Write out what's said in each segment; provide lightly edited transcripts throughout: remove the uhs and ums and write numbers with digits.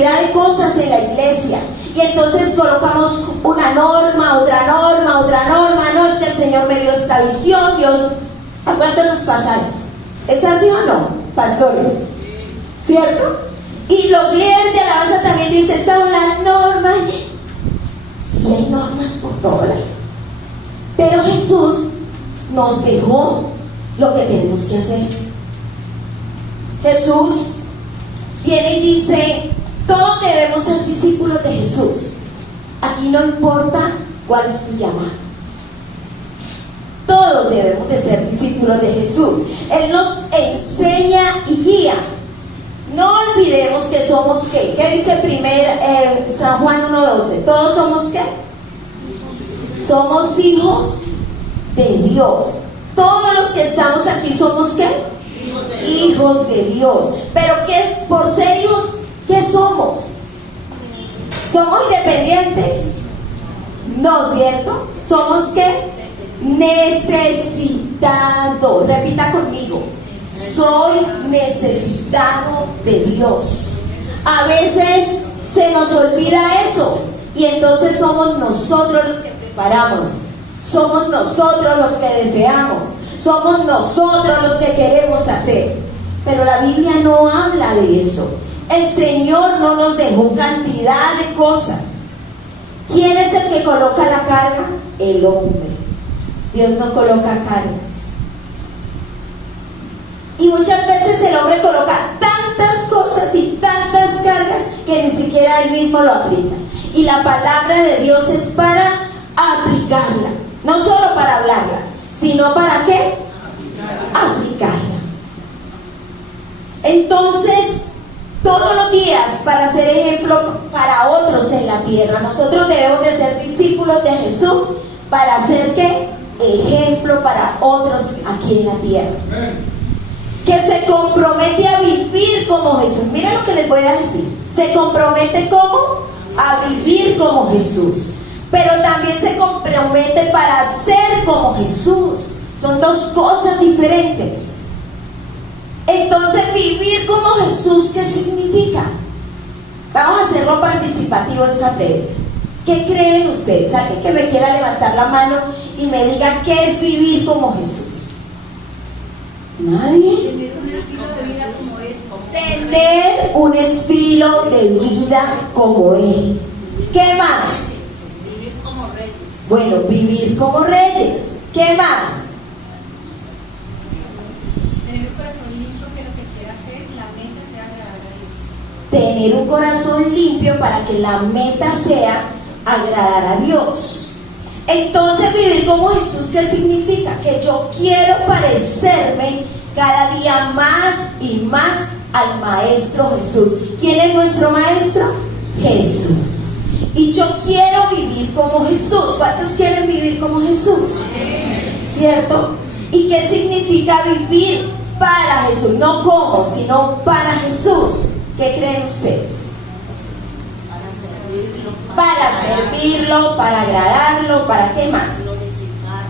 cantidad de cosas en la iglesia. Y entonces colocamos una norma, otra norma, otra norma. No, es que el Señor me dio esta visión. Dios, ¿a cuánto nos pasa eso? ¿Es así o no, pastores? ¿Cierto? Y los líderes de alabanza también dicen, esta es una norma. Y hay normas por todo lado. Pero Jesús nos dejó lo que tenemos que hacer. Jesús viene y dice, todos debemos ser discípulos de Jesús. Aquí no importa cuál es tu llamada. Todos debemos de ser discípulos de Jesús. Él nos enseña y guía. No olvidemos que somos ¿qué? ¿Qué dice San Juan 1:12? Todos somos ¿qué? Somos hijos de Dios. Todos los que estamos aquí somos ¿qué? Hijos de Dios. Pero ¿qué? Por ser hijos, ¿qué somos? ¿Somos independientes? No, ¿cierto? ¿Somos qué? Necesitados. Repita conmigo. Soy necesitado de Dios. A veces se nos olvida eso y entonces somos nosotros los que preparamos, somos nosotros los que deseamos, somos nosotros los que queremos hacer. Pero la Biblia no habla de eso. El Señor no nos dejó cantidad de cosas. ¿Quién es el que coloca la carga? El hombre. Dios no coloca cargas. Y muchas veces el hombre coloca tantas cosas y tantas cargas que ni siquiera él mismo lo aplica. Y la palabra de Dios es para aplicarla, no solo para hablarla, sino para ¿qué? Aplicarla. Entonces, todos los días, para ser ejemplo para otros en la tierra, nosotros debemos de ser discípulos de Jesús para ser ¿qué? Ejemplo para otros aquí en la tierra. Que se compromete a vivir como Jesús. Mira lo que les voy a decir. Se compromete ¿cómo? A vivir como Jesús. Pero también se compromete para ser como Jesús. Son dos cosas diferentes. Entonces, vivir como Jesús, ¿qué significa? Vamos a hacerlo participativo esta prédica. ¿Qué creen ustedes? Alguien que me quiera levantar la mano y me diga qué es vivir como Jesús. ¿Nadie? Tener un estilo de vida como Él. ¿Qué más? Vivir como reyes. Bueno, vivir como reyes. ¿Qué más? Tener un corazón limpio que lo que quiera hacer, la meta sea agradar a Dios. Tener un corazón limpio para que la meta sea agradar a Dios. Entonces, vivir como Jesús, ¿qué significa? Que yo quiero parecerme cada día más y más al Maestro Jesús. ¿Quién es nuestro Maestro? Jesús. Y yo quiero vivir como Jesús. ¿Cuántos quieren vivir como Jesús? ¿Cierto? ¿Y qué significa vivir para Jesús? No como, sino para Jesús. ¿Qué creen ustedes? Para servirlo, para agradarlo, ¿para qué más?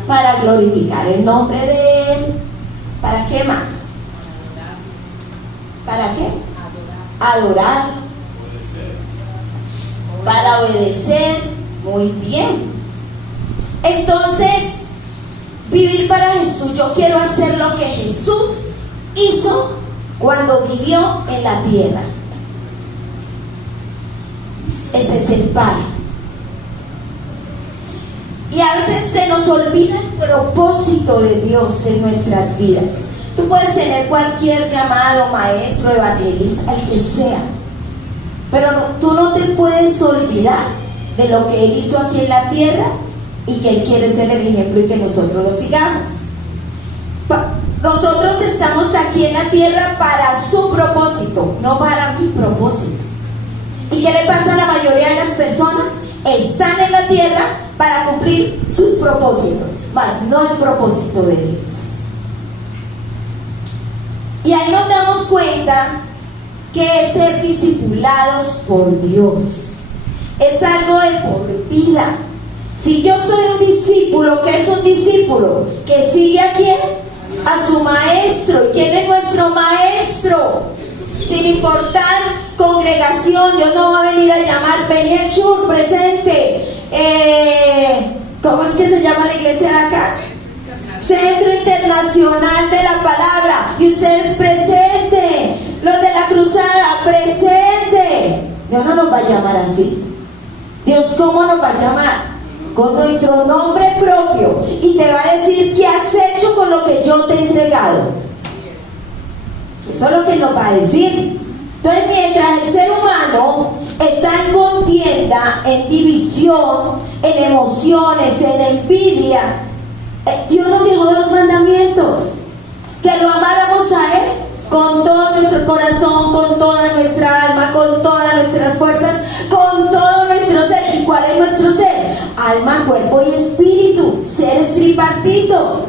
Para glorificar el nombre de Él. ¿Para qué más? ¿Para qué? Adorar. Para obedecer. Muy bien. Entonces, vivir para Jesús, yo quiero hacer lo que Jesús hizo cuando vivió en la tierra. Ese es el para. Y a veces se nos olvida el propósito de Dios en nuestras vidas. Tú puedes tener cualquier llamado, maestro, evangelista, el que sea, pero tú no te puedes olvidar de lo que Él hizo aquí en la tierra y que Él quiere ser el ejemplo y que nosotros lo sigamos. Nosotros estamos aquí en la tierra para su propósito, no para mi propósito. ¿Y qué le pasa a la mayoría de las personas? Están en la tierra para cumplir sus propósitos, mas no el propósito de Dios. Y ahí nos damos cuenta que es ser discipulados por Dios. Es algo de por vida. Si yo soy un discípulo, ¿qué es un discípulo? Que sigue a quién, a su maestro. ¿Y quién es nuestro maestro? Sin importar congregación, Dios no va a venir a llamar, vení el Shur, presente. ¿Cómo es que se llama la iglesia de acá? Centro Internacional de la Palabra. Y ustedes presente. Los de la cruzada, presente. Dios no nos va a llamar así. Dios, ¿cómo nos va a llamar? Con nuestro nombre propio. Y te va a decir qué has hecho con lo que yo te he entregado. Eso es lo que nos va a decir. Entonces, mientras el ser humano está en contienda, en división, en emociones, en envidia, Dios nos dejó 2 mandamientos: que lo amáramos a Él con todo nuestro corazón, con toda nuestra alma, con todas nuestras fuerzas, con todo nuestro ser. ¿Y cuál es nuestro ser? Alma, cuerpo y espíritu, seres tripartitos.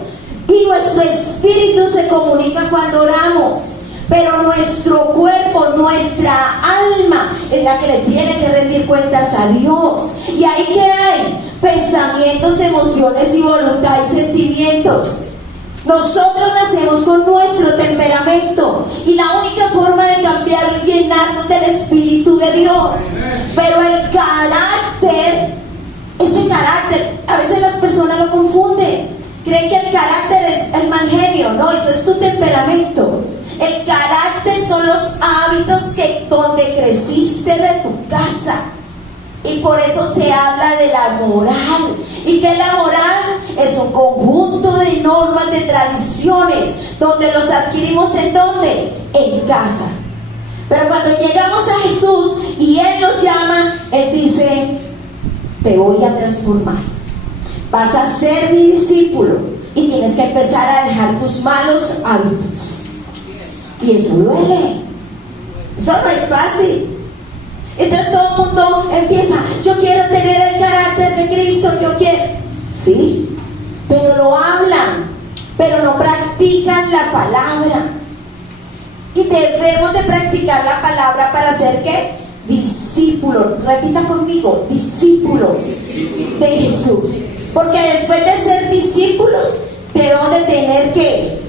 Y nuestro espíritu se comunica cuando oramos, pero nuestro cuerpo, nuestra alma es la que le tiene que rendir cuentas a Dios. ¿Y ahí qué hay? Pensamientos, emociones y voluntad y sentimientos. Nosotros nacemos con nuestro temperamento y la única forma de cambiarlo es llenarnos del Espíritu de Dios. Pero el carácter, ese carácter, a veces las personas lo confunden. Creen que el carácter es el mal genio. No, eso es tu temperamento. El carácter son los hábitos que donde creciste de tu casa. Y por eso se habla de la moral. ¿Y qué es la moral? Es un conjunto de normas, de tradiciones, donde los adquirimos ¿en dónde? En casa. Pero cuando llegamos a Jesús y Él nos llama, Él dice: te voy a transformar. Vas a ser mi discípulo y tienes que empezar a dejar tus malos hábitos. Y eso duele. Eso no es fácil. Entonces todo el mundo empieza: yo quiero tener el carácter de Cristo, yo quiero. Sí, pero lo hablan, pero no practican la palabra. Y debemos de practicar la palabra para ser ¿qué? Discípulos. Repita conmigo: discípulos de Jesús. Porque después de ser discípulos, debemos de tener ¿qué?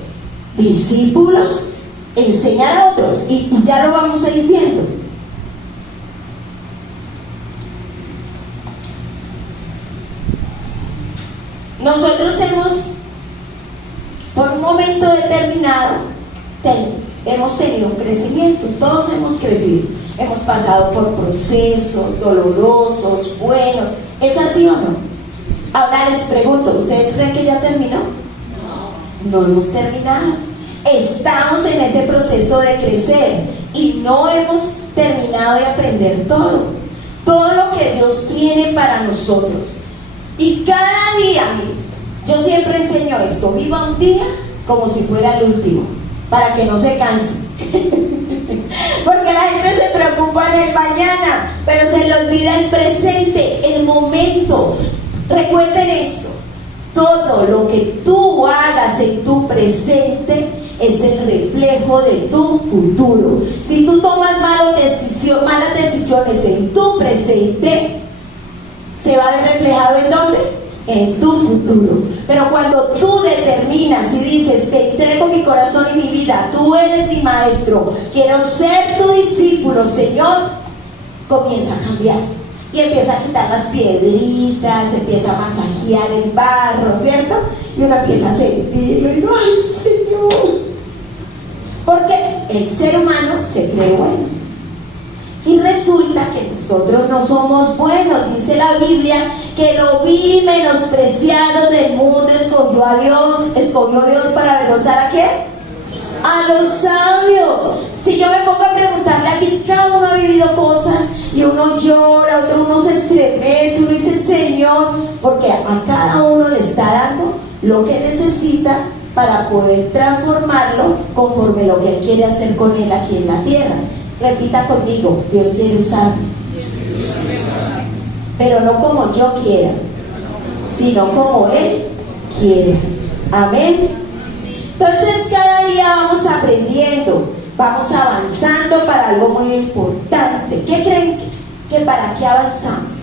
Discípulos, enseñar a otros. Y ya lo vamos a ir viendo. Nosotros por un momento determinado, hemos tenido un crecimiento, todos hemos crecido, hemos pasado por procesos dolorosos, buenos. ¿Es así o no? Ahora les pregunto, ¿ustedes creen que ya terminó? No hemos terminado. Estamos en ese proceso de crecer y no hemos terminado de aprender todo lo que Dios tiene para nosotros. Y cada día, yo siempre enseño esto: viva un día como si fuera el último, para que no se canse. Porque la gente se preocupa en el mañana, pero se le olvida el presente, el momento. Recuerden eso: todo lo que tú hagas en tu presente es el reflejo de tu futuro. Si tú tomas malas decisiones en tu presente, se va a ver reflejado ¿en dónde? En tu futuro. Pero cuando tú determinas y dices: te entrego mi corazón y mi vida, tú eres mi maestro, quiero ser tu discípulo, Señor, comienza a cambiar. Y empieza a quitar las piedritas, empieza a masajear el barro, ¿cierto? Y uno empieza a sentirlo y digo: ¡ay, Señor! Porque el ser humano se cree bueno. Y resulta que nosotros no somos buenos. Dice la Biblia que lo vil y menospreciado del mundo escogió Dios para avergonzar ¿a qué? A los sabios. Si yo me pongo a preguntarle aquí, cada uno ha vivido cosas y uno llora, uno se estremece, uno dice: Señor, porque a cada uno le está dando lo que necesita para poder transformarlo conforme lo que Él quiere hacer con él aquí en la tierra. Repita conmigo: Dios quiere usarme, pero no como yo quiera, sino como Él quiera. Amén. Entonces cada día vamos aprendiendo, vamos avanzando para algo muy importante. ¿Qué creen que para qué avanzamos?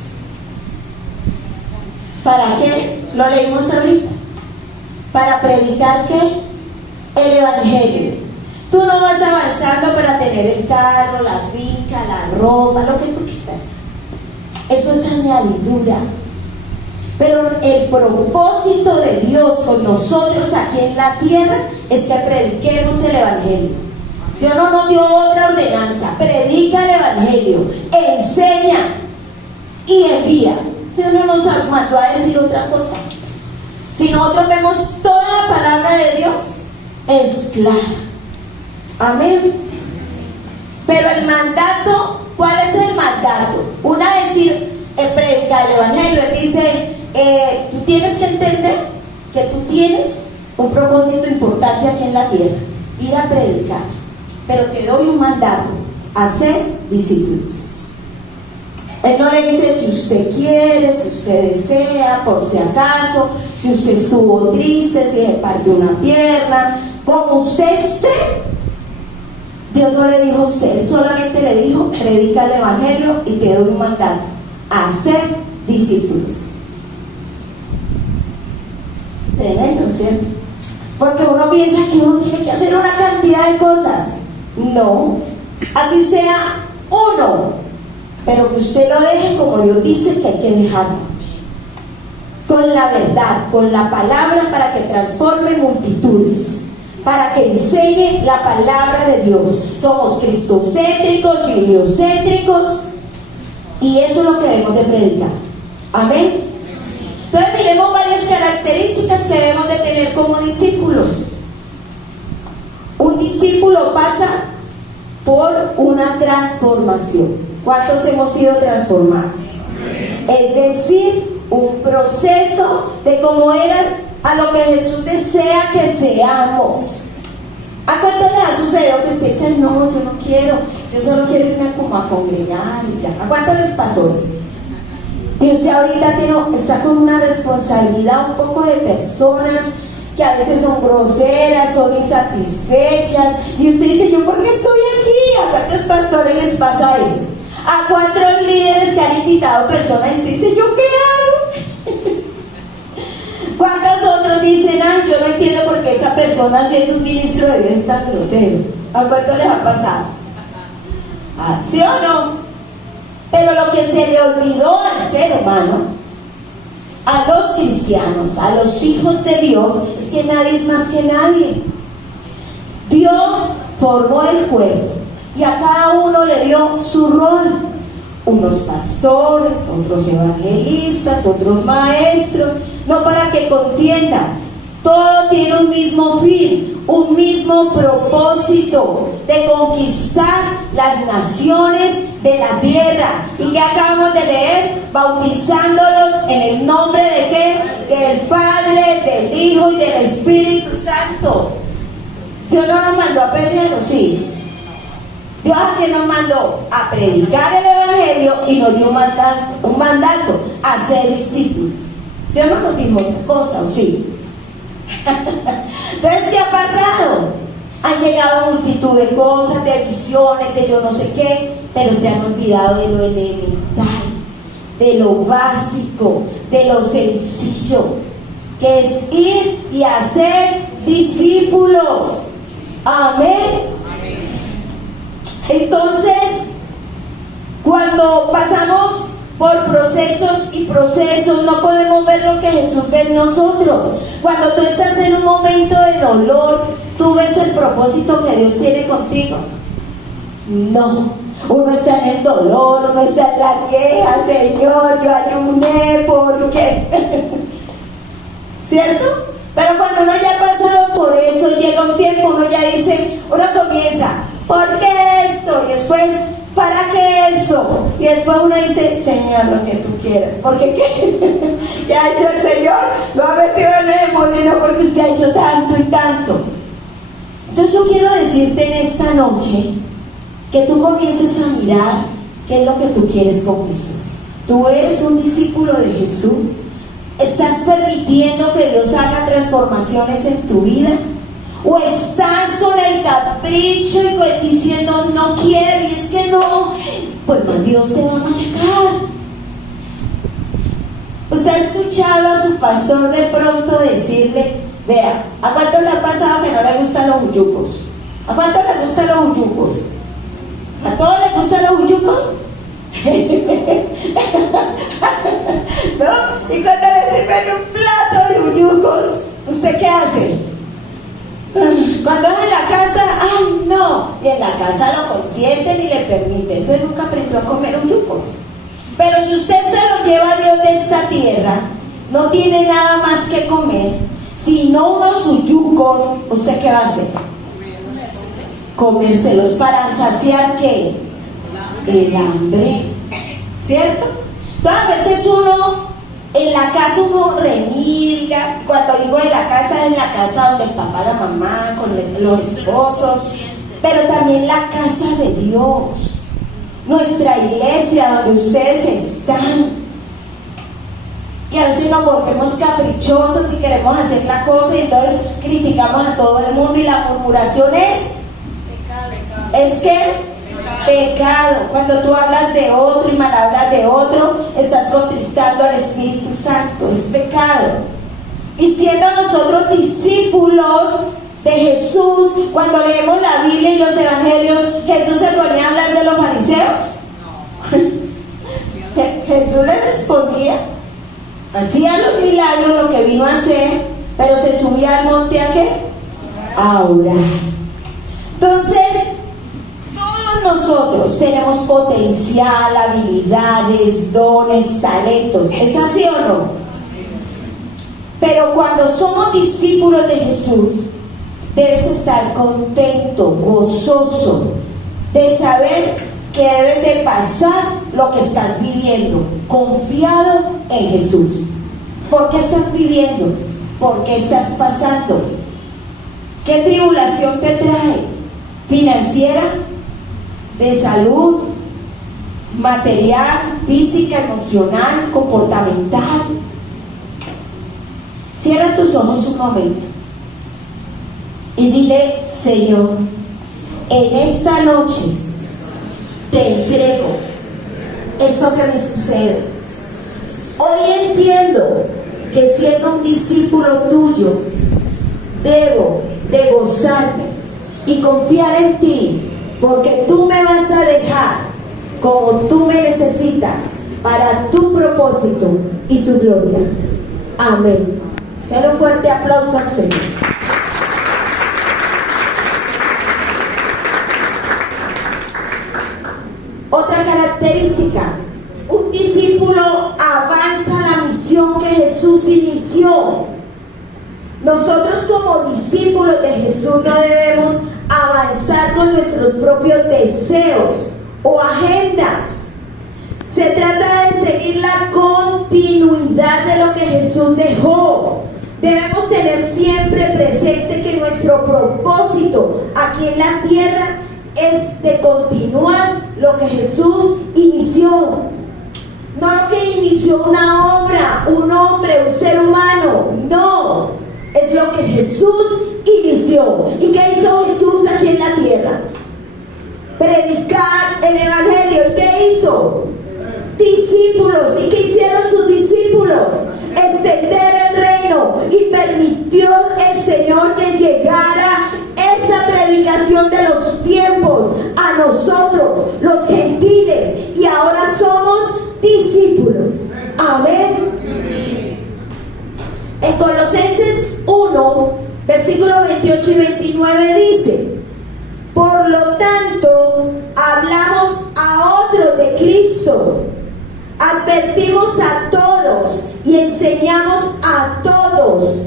¿Para qué? Lo leímos ahorita. Para predicar ¿qué? El Evangelio. Tú no vas avanzando para tener el carro, la finca, la ropa, lo que tú quieras. Eso es añadidura. Pero el propósito de Dios con nosotros aquí en la tierra es que prediquemos el Evangelio. Dios no nos dio otra ordenanza. Predica el Evangelio, enseña y envía. Dios no nos mandó a decir otra cosa. Si nosotros vemos toda la palabra de Dios, es clara. Amén. Pero el mandato, ¿cuál es el mandato? Una vez predicar el Evangelio, él dice, tú tienes que entender que tú tienes un propósito importante aquí en la tierra, ir a predicar. Pero te doy un mandato, hacer discípulos. Él no le dice si usted quiere, si usted desea, por si acaso, si usted estuvo triste, si se partió una pierna, como usted esté. Dios no le dijo a usted, Él solamente le dijo, predica el Evangelio y te doy un mandato, hacer discípulos. Tremendo, ¿cierto? Porque uno piensa que uno tiene que hacer una cantidad de cosas. No, así sea uno, pero que usted lo deje como Dios dice que hay que dejarlo, con la verdad, con la palabra, para que transforme multitudes, para que enseñe la palabra de Dios. Somos cristocéntricos, bibliocéntricos, y eso es lo que debemos de predicar. Amén. Entonces miremos varias características que debemos de tener como discípulos. Un discípulo pasa por una transformación. ¿Cuántos hemos sido transformados? Es decir, un proceso de cómo eran a lo que Jesús desea que seamos. ¿A cuánto les ha sucedido que usted dice, no, yo no quiero, yo solo quiero irme como a congregar y ya? ¿A cuánto les pasó eso? Y usted ahorita está con una responsabilidad un poco de personas que a veces son groseras, son insatisfechas, y usted dice, ¿yo por qué estoy aquí? ¿A cuántos pastores les pasa eso? ¿A cuántos líderes que han invitado personas y usted dice, ¿yo qué hago? ¿Cuántos otros dicen, ay, yo no entiendo por qué esa persona siendo un ministro de Dios es tan grosero? ¿A cuánto les ha pasado? ¿Sí o no? Pero lo que se le olvidó al ser humano, a los cristianos, a los hijos de Dios, es que nadie es más que nadie. Dios formó el cuerpo y a cada uno le dio su rol. Unos pastores, otros evangelistas, otros maestros, no para que contiendan. Todo tiene un mismo fin, un mismo propósito de conquistar las naciones de la tierra. ¿Y que acabamos de leer? Bautizándolos en el nombre de ¿qué? Del Padre, del Hijo y del Espíritu Santo. Dios no nos mandó a pelear, ¿o sí? Dios aquí nos mandó a predicar el Evangelio y nos dio un mandato a ser discípulos. Dios no nos dijo otra cosa, ¿o sí? Entonces, ¿qué ha pasado? Han llegado multitud de cosas, de visiones, de yo no sé qué, pero se han olvidado de lo elemental, de lo básico, de lo sencillo, que es ir y hacer discípulos. Amén. Entonces, cuando pasamos por procesos y procesos, no podemos ver lo que Jesús ve en nosotros. Cuando tú estás en un momento de dolor, ¿tú ves el propósito que Dios tiene contigo? No. Uno está en el dolor, uno está en la queja, Señor, yo ayuné, ¿por qué? ¿Cierto? Pero cuando uno ya ha pasado por eso, llega un tiempo, uno ya dice, uno comienza, ¿por qué esto? Y después, ¿para qué eso? Y después uno dice, Señor, lo que tú quieras. ¿Porque qué? ¿Qué ha hecho el Señor? Lo ha metido en el molino porque usted ha hecho tanto y tanto. Entonces yo quiero decirte en esta noche que tú comiences a mirar qué es lo que tú quieres con Jesús. Tú eres un discípulo de Jesús. ¿Estás permitiendo que Dios haga transformaciones en tu vida? ¿O estás con el capricho y diciendo no quiero y es que no? Pues más Dios te va a machacar. ¿Usted ha escuchado a su pastor de pronto decirle, vea, ¿a cuánto le ha pasado que no le gustan los yucos? ¿A cuánto les gustan los uyucos? ¿A todos les gustan los uyucos? ¿No? Y cuando le sirven un plato de uyucos, ¿usted qué hace? Cuando es en la casa, ¡ay no! Y en la casa lo consienten y le permiten. Entonces nunca aprendió a comer uyucos. Pero si usted se lo lleva a Dios de esta tierra, no tiene nada más que comer, sino unos uyucos, ¿usted qué va a hacer? Comérselos para saciar ¿qué? El hambre, ¿cierto? Entonces a veces uno en la casa uno remilga. Cuando digo en la casa donde el papá, la mamá, con los esposos, pero también la casa de Dios, nuestra iglesia donde ustedes están. Y a veces nos volvemos caprichosos y queremos hacer la cosa y entonces criticamos a todo el mundo y la murmuración es que pecado. Cuando tú hablas de otro y mal hablas de otro, estás contristando al Espíritu Santo, es pecado. Y siendo nosotros discípulos de Jesús, cuando leemos la Biblia y los evangelios, ¿Jesús se ponía a hablar de los fariseos? Jesús le respondía, hacía los milagros, lo que vino a hacer, pero se subía al monte ¿a qué? A orar. Entonces, nosotros tenemos potencial, habilidades, dones, talentos. ¿Es así o no? Pero cuando somos discípulos de Jesús, debes estar contento, gozoso, de saber que debes de pasar lo que estás viviendo, confiado en Jesús. ¿Por qué estás viviendo? ¿Por qué estás pasando? ¿Qué tribulación te trae? ¿Financiera? ¿De salud? ¿Material? ¿Física? ¿Emocional? ¿Comportamental? Cierra tus ojos un momento y dile: Señor, en esta noche te entrego esto que me sucede. Hoy entiendo que siendo un discípulo tuyo debo de gozarme y confiar en ti, porque tú me vas a dejar como tú me necesitas para tu propósito y tu gloria. Amén. Denle un fuerte aplauso al Señor. Otra característica: un discípulo avanza la misión que Jesús inició. Nosotros como discípulos de Jesús no debemos avanzar con nuestros propios deseos o agendas. Se trata de seguir la continuidad de lo que Jesús dejó. Debemos tener siempre presente que nuestro propósito aquí en la tierra es de continuar lo que Jesús inició. No lo que inició una obra, un hombre, un ser humano. No, es lo que Jesús inició. ¿Y qué hizo Jesús aquí en la tierra? Predicar el evangelio. ¿Y qué hizo? Discípulos. ¿Y qué hicieron sus discípulos? Extender el reino. Y permitió el Señor que llegara esa predicación de los tiempos a nosotros, los gentiles, y ahora somos discípulos. Amén. En Colosenses 1, versículos 28 y 29 dice: por lo tanto, hablamos a otros de Cristo, advertimos a todos y enseñamos a todos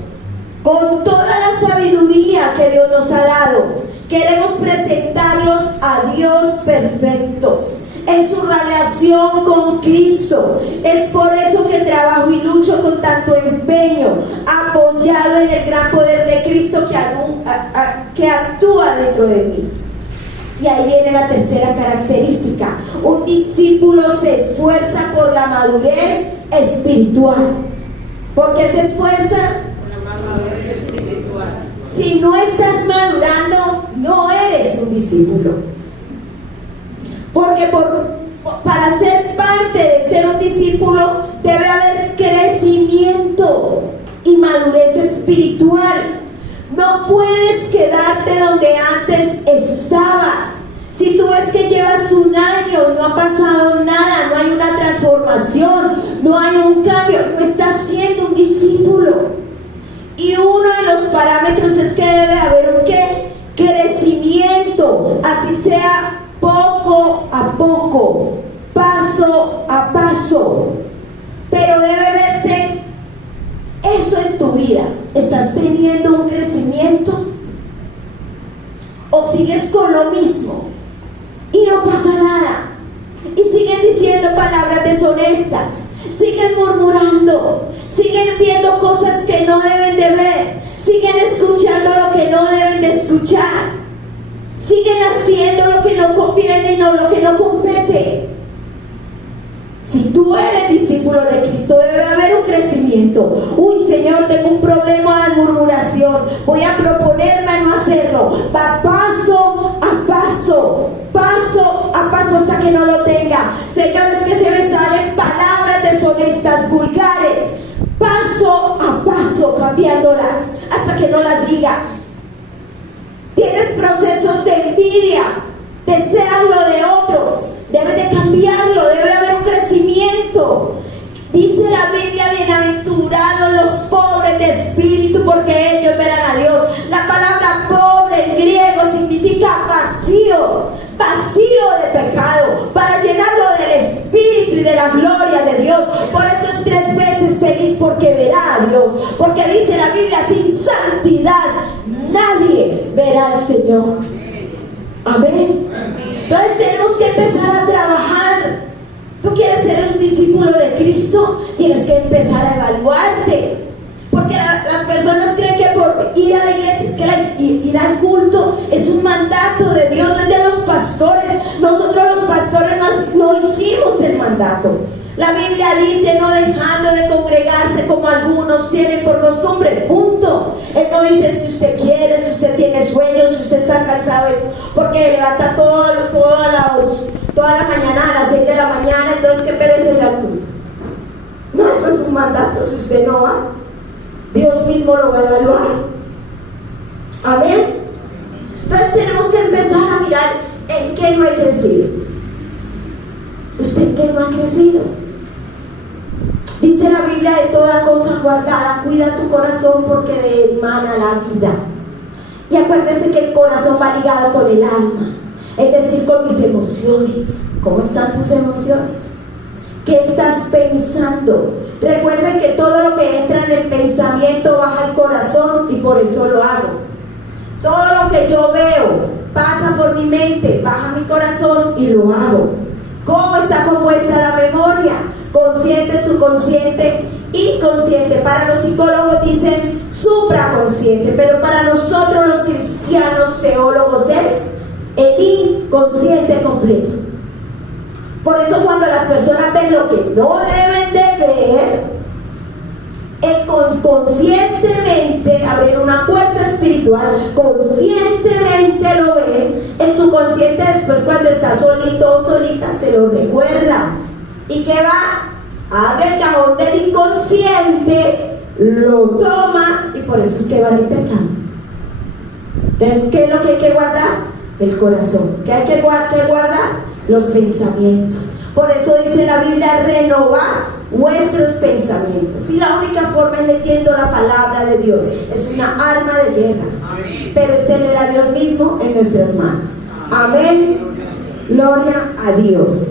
con toda la sabiduría que Dios nos ha dado. Queremos presentarlos a Dios perfectos en su relación con Cristo. Es por eso que trabajo y lucho con tanto empeño, apoyado en el gran poder de Cristo que actúa dentro de mí. Y ahí viene la tercera característica: un discípulo se esfuerza por la madurez espiritual. ¿Por qué se esfuerza? Por la madurez espiritual. Si no estás madurando, no eres un discípulo. Porque para ser parte de ser un discípulo debe haber crecimiento y madurez espiritual. No puedes quedarte donde antes ves que llevas un año, no ha pasado nada, no hay una transformación, no hay un cambio, no estás siendo un discípulo. Y uno de los parámetros es que debe haber un ¿qué? Crecimiento, así sea poco a poco, paso a paso. Pero debe verse eso en tu vida. ¿Estás teniendo un crecimiento? ¿O sigues con lo mismo y no pasa nada? Y siguen diciendo palabras deshonestas, siguen murmurando, siguen viendo cosas que no deben de ver, siguen escuchando lo que no deben de escuchar, siguen haciendo lo que no conviene y no lo que no compete. Si tú eres discípulo de Cristo, debe haber un crecimiento. Uy, Señor, tengo un problema de murmuración, voy a proponerme a no hacerlo. Va paso a paso, paso a paso hasta que no lo tenga. Señor, es que se me salen palabras deshonestas, vulgares. Paso a paso, cambiándolas hasta que no las digas. Tienes procesos de envidia, deseas lo de otros, debes de cambiarlo, debe haber un crecimiento. Dice la Biblia, bienaventurados los pobres de espíritu, porque ellos verán a Dios. La palabra pobre en griego significa vacío, vacío de pecado, para llenarlo del espíritu y de la gloria de Dios. Por eso es 3 veces feliz, porque verá a Dios. Porque dice la Biblia, sin santidad nadie verá al Señor. Amén. Entonces tenemos que empezar a trabajar. Tú quieres ser un discípulo de Cristo, tienes que empezar a evaluarte. Porque las personas creen que por ir a la iglesia, es que ir al culto es un mandato de Dios, no es de los pastores. Nosotros los pastores no hicimos el mandato. La Biblia dice, no dejando de congregarse como algunos tienen por costumbre, punto. Él no dice si usted quiere, si usted tiene sueños, si usted está cansado, porque levanta toda la mañana a las 6 de la mañana, entonces que perece ir al culto. No, eso es un mandato. Si usted no va, Dios mismo lo va a evaluar. Amén. Entonces tenemos que empezar a mirar en qué no he crecido. ¿Usted en qué no ha crecido? Dice la Biblia, de toda cosa guardada, cuida tu corazón, porque de él mana la vida. Y acuérdese que el corazón va ligado con el alma, es decir, con mis emociones. ¿Cómo están tus emociones? ¿Qué estás pensando? Recuerden que todo lo que entra en el pensamiento baja al corazón, y por eso lo hago. Todo lo que yo veo pasa por mi mente, baja mi corazón y lo hago. ¿Cómo está compuesta la memoria? Consciente, subconsciente, inconsciente. Para los psicólogos dicen supraconsciente, pero para nosotros los cristianos teólogos es el inconsciente completo. Por eso cuando las personas ven lo que no deben de ver, conscientemente abren una puerta espiritual, conscientemente lo ven, el subconsciente después cuando está solito o solita se lo recuerda. ¿Y qué va? Abre el cajón del inconsciente, lo toma, y por eso es que van y pecan. Entonces, ¿qué es lo que hay que guardar? El corazón. ¿Qué hay que guardar? Los pensamientos. Por eso dice la Biblia, renovar vuestros pensamientos. Y la única forma es leyendo la palabra de Dios. Es una arma de guerra. Amén. Pero es tener a Dios mismo en nuestras manos. Amén. Gloria a Dios.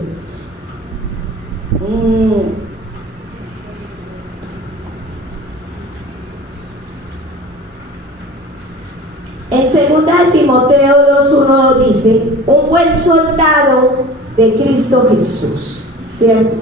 En 2 Timoteo 2:1 dice, un buen soldado de Cristo Jesús, ¿cierto?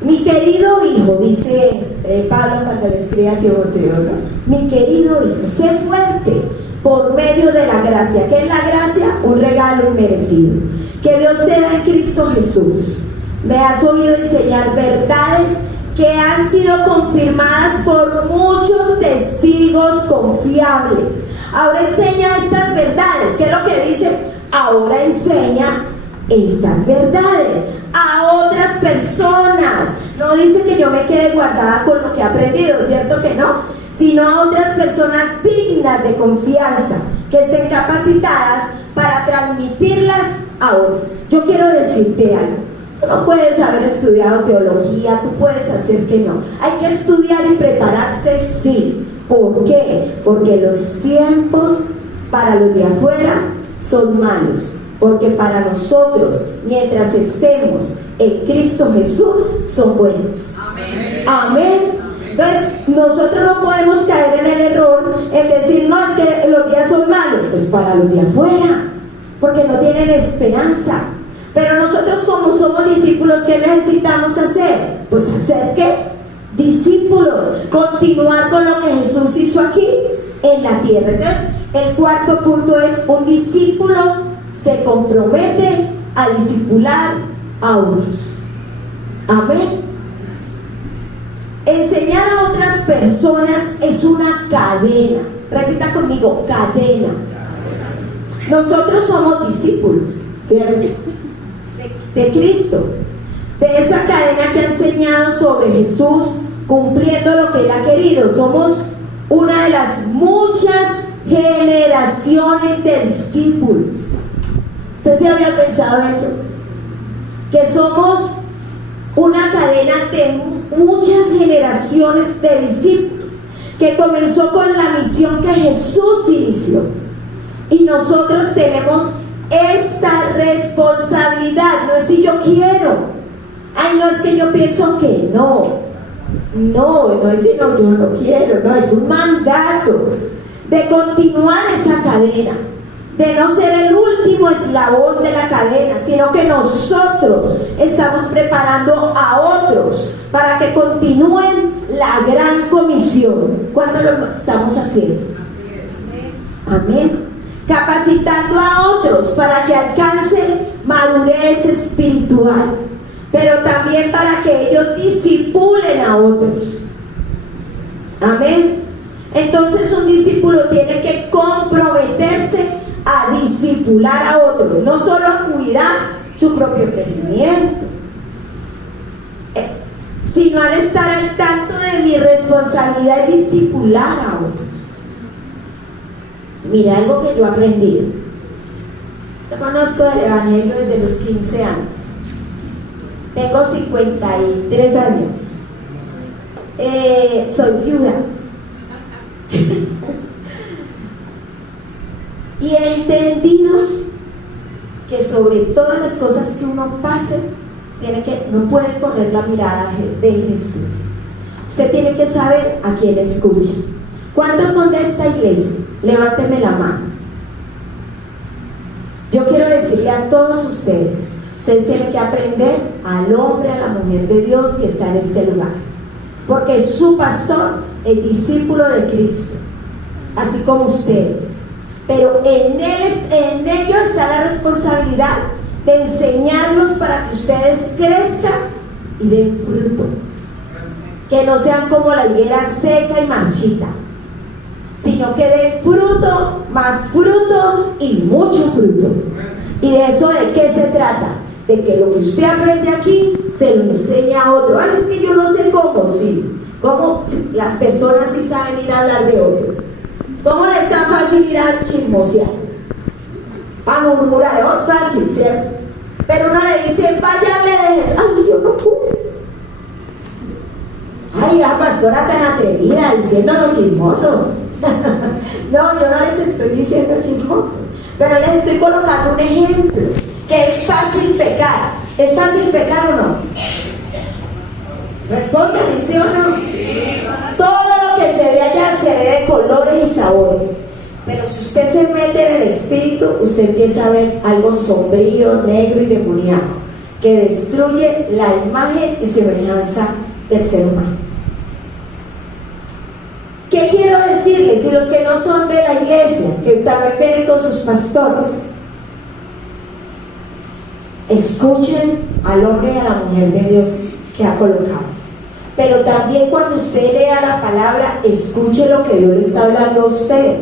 Mi querido hijo, dice Pablo cuando le escribe a Timoteo, ¿no? Mi querido hijo, sé fuerte por medio de la gracia. ¿Qué es la gracia? Un regalo inmerecido que Dios te da en Cristo Jesús. Me has oído enseñar verdades que han sido confirmadas por muchos testigos confiables. Ahora enseña estas verdades. ¿Qué es lo que dice? Ahora enseña estas verdades a otras personas. No dice que yo me quede guardada con lo que he aprendido, ¿cierto que no? Sino a otras personas dignas de confianza, que estén capacitadas para transmitirlas a otros. Yo quiero decirte algo. Tú no puedes haber estudiado teología, tú puedes hacer que no. Hay que estudiar y prepararse, sí. ¿Por qué? Porque los tiempos para los de afuera son malos. Porque para nosotros, mientras estemos en Cristo Jesús, son buenos. Amén. Amén. Entonces, nosotros no podemos caer en el error en decir, no, es que los días son malos. Pues para los de afuera, porque no tienen esperanza. Pero nosotros, como somos discípulos, ¿qué necesitamos hacer? Pues hacer ¿qué? Discípulos, continuar con lo que Jesús hizo aquí en la tierra. Entonces, el cuarto punto es: un discípulo se compromete a discipular a otros. Amén. Enseñar a otras personas es una cadena. Repita conmigo: cadena. Nosotros somos discípulos, ¿cierto? De Cristo, de esa cadena que ha enseñado sobre Jesús, cumpliendo lo que Él ha querido. Somos una de las muchas generaciones de discípulos. ¿Usted se había pensado eso? Que somos una cadena de muchas generaciones de discípulos, que comenzó con la misión que Jesús inició. Y nosotros tenemos esta responsabilidad. No es si yo quiero, ay, no es que yo pienso que no es si no, yo no quiero, no, es un mandato de continuar esa cadena, de no ser el último eslabón de la cadena, sino que nosotros estamos preparando a otros para que continúen la gran comisión. ¿Cuándo lo estamos haciendo? Amén. Capacitando a otros para que alcancen madurez espiritual, pero también para que ellos discipulen a otros. Amén. Entonces, un discípulo tiene que comprometerse a discipular a otros, no solo a cuidar su propio crecimiento, sino al estar al tanto de mi responsabilidad de discipular a otros. Mira, algo que yo aprendí. Yo conozco el Evangelio desde los 15 años. Tengo 53 años. Soy viuda. Y he entendido que sobre todas las cosas que uno pase, no puede correr la mirada de Jesús. Usted tiene que saber a quién escucha. ¿Cuántos son de esta iglesia? Levánteme la mano. Yo quiero decirle a todos ustedes tienen que aprender al hombre, a la mujer de Dios que está en este lugar, porque su pastor es discípulo de Cristo, así como ustedes. Pero en ellos está la responsabilidad de enseñarlos para que ustedes crezcan y den fruto, que no sean como la higuera seca y marchita, sino que den fruto, más fruto y mucho fruto. ¿Y de eso de qué se trata? De que lo que usted aprende aquí se lo enseña a otro. Ay, es que yo no sé cómo, sí. ¿Cómo? Las personas sí saben ir a hablar de otro. ¿Cómo les es tan fácil ir a chismosear? A murmurar, es fácil, ¿cierto? Pero uno le dice, vaya, me dejes. Ay, yo no pude. Ay, la pastora tan atrevida diciéndonos chismosos. No, yo no les estoy diciendo chismosos, pero les estoy colocando un ejemplo, que es fácil pecar. ¿Es fácil pecar o no? Respóndame, ¿sí o no? Todo lo que se ve allá se ve de colores y sabores, pero si usted se mete en el espíritu, usted empieza a ver algo sombrío, negro y demoníaco, que destruye la imagen y semejanza del ser humano. ¿Qué quiero decirles? Y los que no son de la iglesia, que también vienen con sus pastores, escuchen al hombre y a la mujer de Dios que ha colocado. Pero también cuando usted lea la palabra, escuche lo que Dios le está hablando a usted.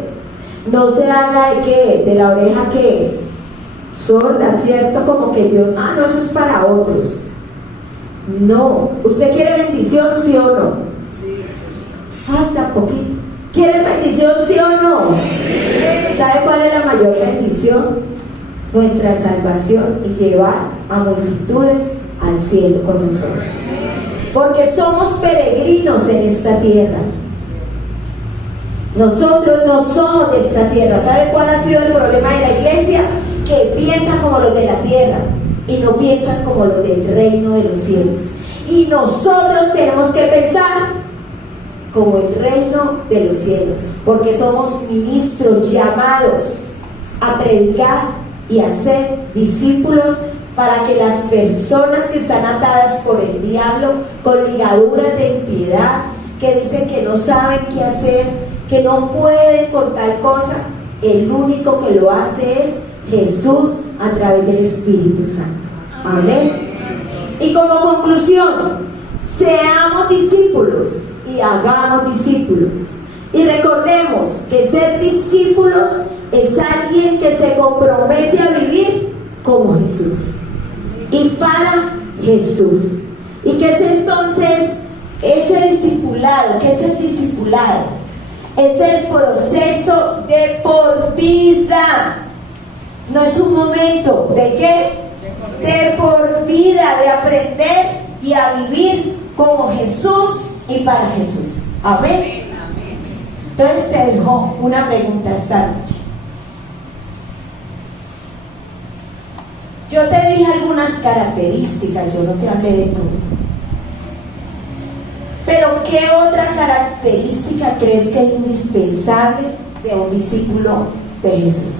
No se haga de qué, de la oreja que sorda, ¿cierto? Como que Dios, no, eso es para otros. No, ¿usted quiere bendición, sí o no? Sí. Ay, tan poquito. ¿Quiere bendición, sí o no? Sí. ¿Sabe cuál es nuestra salvación y llevar a multitudes al cielo con nosotros. Porque somos peregrinos en esta tierra. Nosotros no somos de esta tierra. ¿Sabe cuál ha sido el problema de la iglesia? Que piensan como los de la tierra y no piensan como los del reino de los cielos. Y nosotros tenemos que pensar como el reino de los cielos, porque somos ministros llamados a predicar y a ser discípulos para que las personas que están atadas por el diablo, con ligaduras de impiedad, que dicen que no saben qué hacer, que no pueden con tal cosa, el único que lo hace es Jesús a través del Espíritu Santo. Amén. Y como conclusión, seamos discípulos y hagamos discípulos. Y recordemos que ser discípulos es alguien que se compromete a vivir como Jesús y para Jesús. ¿Y qué es entonces ese discipulado? ¿Qué es el discipulado? Es el proceso de por vida. No es un momento, ¿de qué? De por vida, de aprender y a vivir como Jesús y para Jesús. Amén. Entonces te dejo una pregunta esta noche. Yo te dije algunas características, yo no te hablé de todo. Pero ¿qué otra característica crees que es indispensable de un discípulo de Jesús?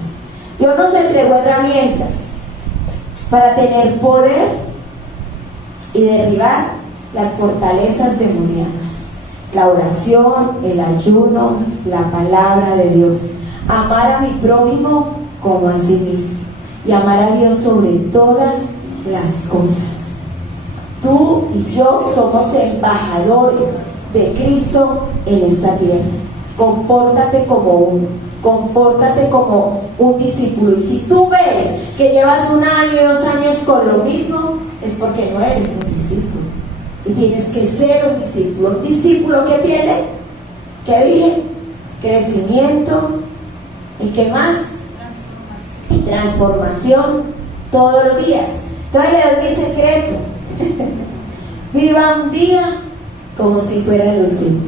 Dios nos entregó herramientas para tener poder y derribar las fortalezas demoníacas. La oración, el ayuno, la palabra de Dios. Amar a mi prójimo como a sí mismo. Y amar a Dios sobre todas las cosas. Tú y yo somos embajadores de Cristo en esta tierra. Compórtate como uno. Compórtate como un discípulo. Y si tú ves que llevas 1 año y 2 años con lo mismo, es porque no eres un discípulo. Y tienes que ser un discípulo. ¿Un discípulo qué tiene? ¿Qué dije? Crecimiento. ¿Y qué más? Y transformación todos los días. Entonces le doy mi secreto. Viva un día como si fuera el último.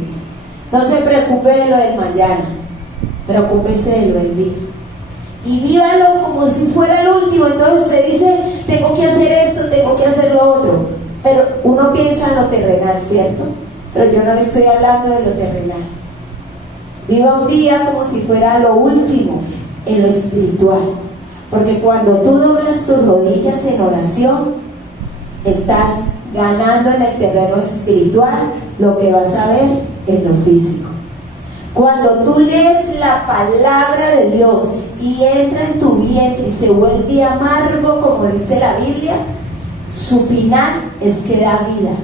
No se preocupe de lo del mañana, preocúpese de lo del día. Y vívalo como si fuera el último. Entonces usted dice, tengo que hacer esto, tengo que hacer lo otro. Pero uno piensa en lo terrenal, ¿cierto? Pero yo no le estoy hablando de lo terrenal. Viva un día como si fuera lo último en lo espiritual. Porque cuando tú doblas tus rodillas en oración, estás ganando en el terreno espiritual lo que vas a ver en lo físico. Cuando tú lees la palabra de Dios y entra en tu vientre y se vuelve amargo, como dice la Biblia, su final es que da vida.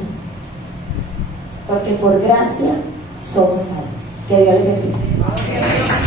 Porque por gracia somos salvos. Que Dios le bendiga.